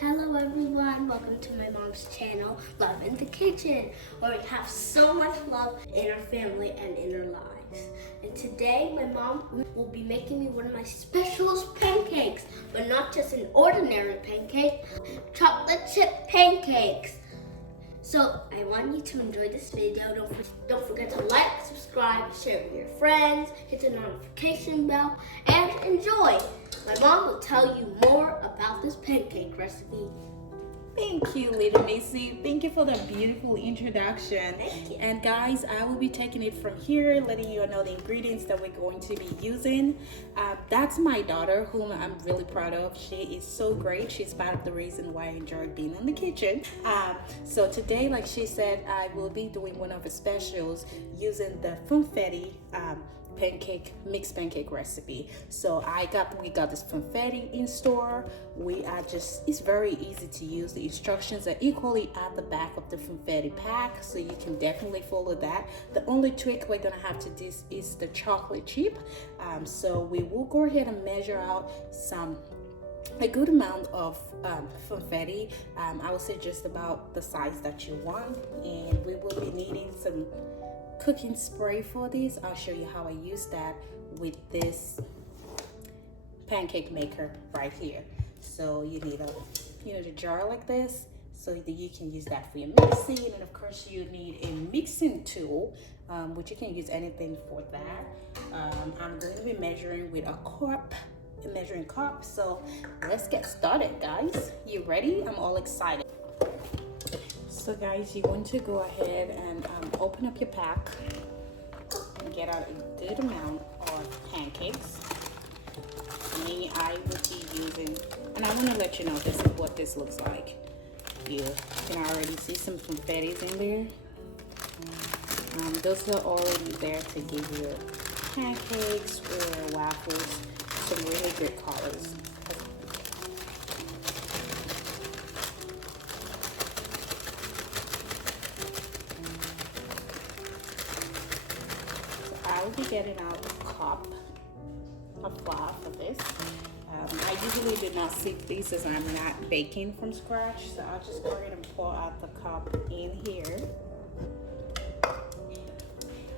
Hello everyone, welcome to my mom's channel, Love in the Kitchen, where we have so much love in our family and in our lives. And today my mom will be making me one of my specialist pancakes, but not just an ordinary pancake, chocolate chip pancakes. So I want you to enjoy this video. Don't forget to like, subscribe, share with your friends, hit the notification bell, and enjoy. My mom will tell you more about this pancake recipe. Thank you, little Missy. Thank you for the beautiful introduction. Thank you. And guys, I will be taking it from here, letting you know the ingredients that we're going to be using. That's my daughter, whom I'm really proud of. She is so great. She's part of the reason why I enjoy being in the kitchen. So today, like she said, I will be doing one of the specials using the funfetti mixed pancake recipe. So we got this funfetti in store. It's very easy to use. The instructions are equally at the back of the funfetti pack, so you can definitely follow that. The only trick we're gonna have to do is the chocolate chip. So we will go ahead and measure out a good amount of funfetti. I would say just about the size that you want, and we will be needing some cooking spray for this. I'll show you how I use that with this pancake maker right here. So you need a jar like this, so that you can use that for your mixing, and of course you need a mixing tool, which you can use anything for that. I'm going to be measuring with a measuring cup. So let's get started, guys. You ready? I'm all excited. So guys, you want to go ahead and open up your pack and get out a good amount of pancakes. Me, I will be using, and I want to let you know this is what this looks like. You can already see some confettis in there. Those are already there to give your pancakes or waffles some really good colors. I'll be getting out a cup of flour for this. I usually do not sieve these as I'm not baking from scratch, so I'll just go ahead and pour out the cup in here.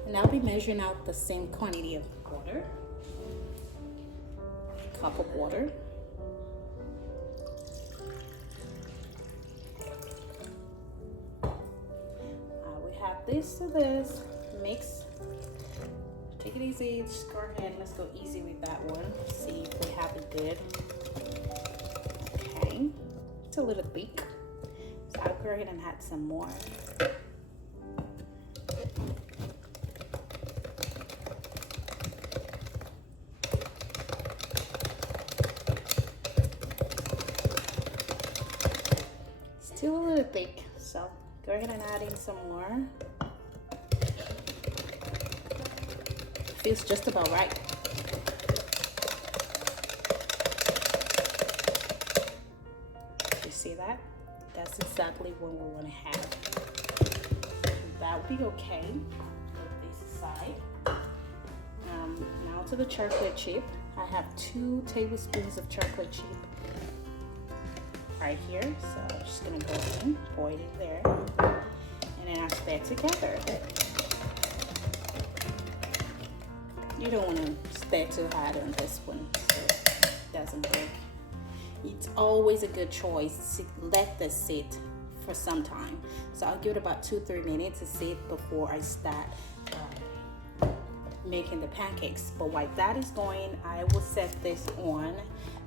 And I'll be measuring out the same quantity of water, a cup of water. We have this to this mix. Take it easy, just go ahead, let's go easy with that one. See if we have it good. Okay, it's a little thick, so I'll go ahead and add some more. Still a little thick, so go ahead and add in some more. Feels just about right. You see that? That's exactly what we want to have. That would be okay. Put this aside. Now to the chocolate chip. I have 2 tablespoons of chocolate chip right here. So I'm just gonna go in, pour it in there, and then I stir together. You don't want to stay too hard on this one, so it doesn't work. It's always a good choice to let this sit for some time. So I'll give it about 2-3 minutes to sit before I start making the pancakes. But while that is going, I will set this on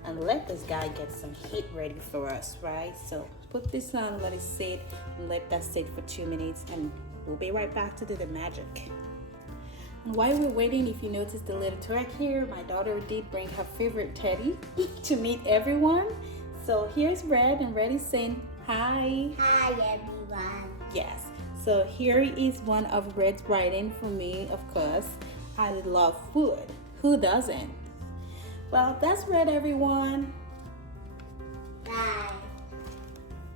and let this guy get some heat ready for us, right? So put this on, let it sit, and let that sit for 2 minutes, and we'll be right back to do the magic. And while we're waiting, if you notice the little track here, my daughter did bring her favorite teddy to meet everyone. So here's Red, and Red is saying hi. Hi everyone. Yes, so here is one of Red's writing for me, of course. I love food. Who doesn't? Well, that's Red, everyone. Bye.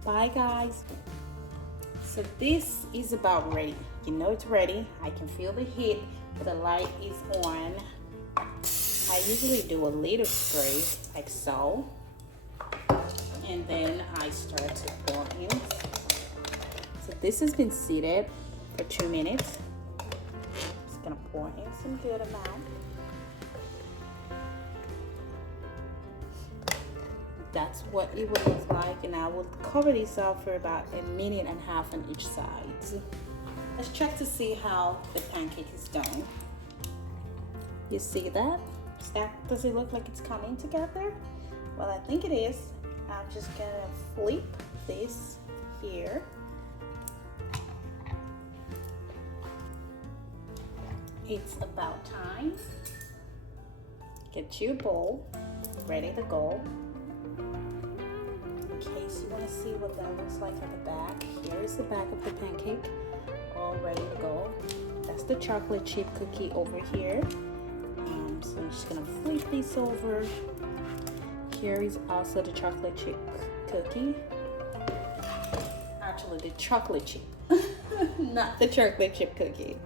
Bye, guys. So this is about ready. You know it's ready. I can feel the heat. The light is on. I usually do a little spray like so, and then I start to pour in. So this has been seated for 2 minutes. Just gonna pour in some good amount. That's what it would look like, and I will cover this up for about 1.5 minutes on each side. Let's check to see how the pancake is done. You see that? Does it look like it's coming together? Well, I think it is. I'm just gonna flip this here. It's about time. Get your bowl ready to go. In case you want to see what that looks like at the back, here is the back of the pancake, all ready to go. That's the chocolate chip cookie over here. So I'm just gonna flip this over. Here is also the chocolate chip cookie. Actually, the chocolate chip, not the chocolate chip cookie.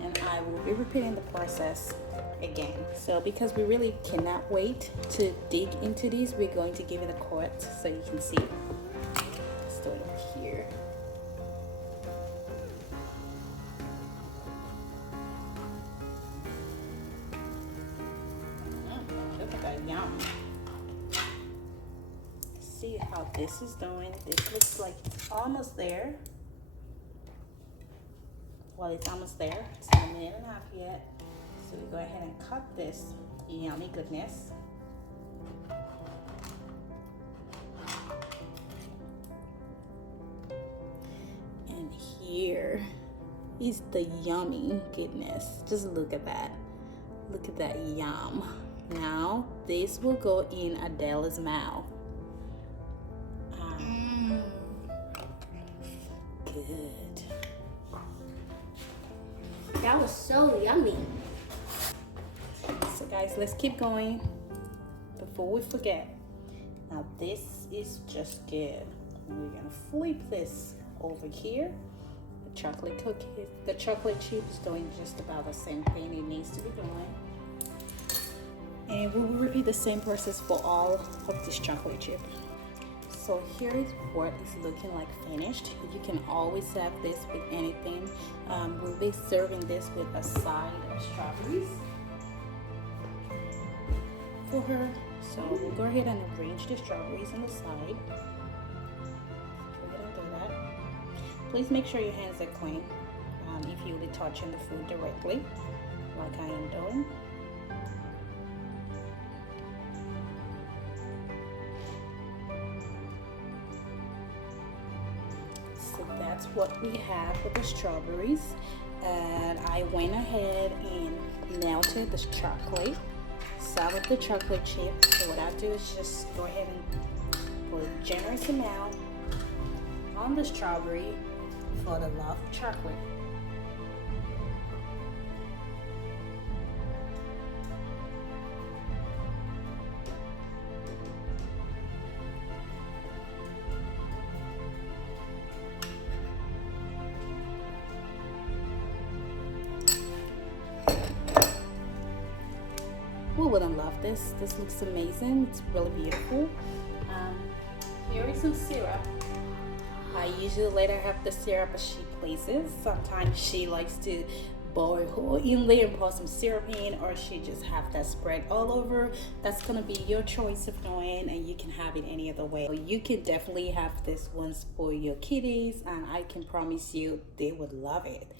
And I will be repeating the process again. So because we really cannot wait to dig into these, we're going to give it a cut so you can see. Let's do it over here. Look at that yum. See how this is doing. This looks like it's almost there. Well, it's almost there. It's not 1.5 minutes yet. So we go ahead and cut this yummy goodness. And here is the yummy goodness. Just look at that. Look at that yum. Now this will go in Adela's mouth. Good. That was so yummy. So guys, let's keep going before we forget. Now this is just good. We're gonna flip this over here. The chocolate cookie, the chocolate chip is doing just about the same thing it needs to be doing. And we will repeat the same process for all of this chocolate chip. So here is what is looking like finished. You can always have this with anything. We'll be serving this with a side of strawberries for her. So we'll go ahead and arrange the strawberries on the side. Go ahead and do that. Please make sure your hands are clean if you'll be touching the food directly, like I am doing. So that's what we have with the strawberries, and I went ahead and melted the chocolate, some of the chocolate chip. So what I do is just go ahead and put a generous amount on the strawberry for the love of chocolate. Who wouldn't love this? This looks amazing. It's really beautiful. Here is some syrup. I usually let her have the syrup as she pleases. Sometimes she likes to boil in there and pour some syrup in, or she just have that spread all over. That's gonna be your choice of doing, and you can have it any other way. So you can definitely have this once for your kiddies, and I can promise you they would love it.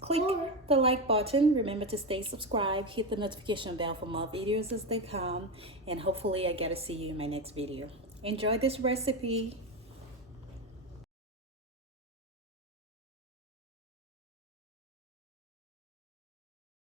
Click the like button. Remember to stay subscribed. Hit the notification bell for more videos as they come. And hopefully I get to see you in my next video. Enjoy this recipe.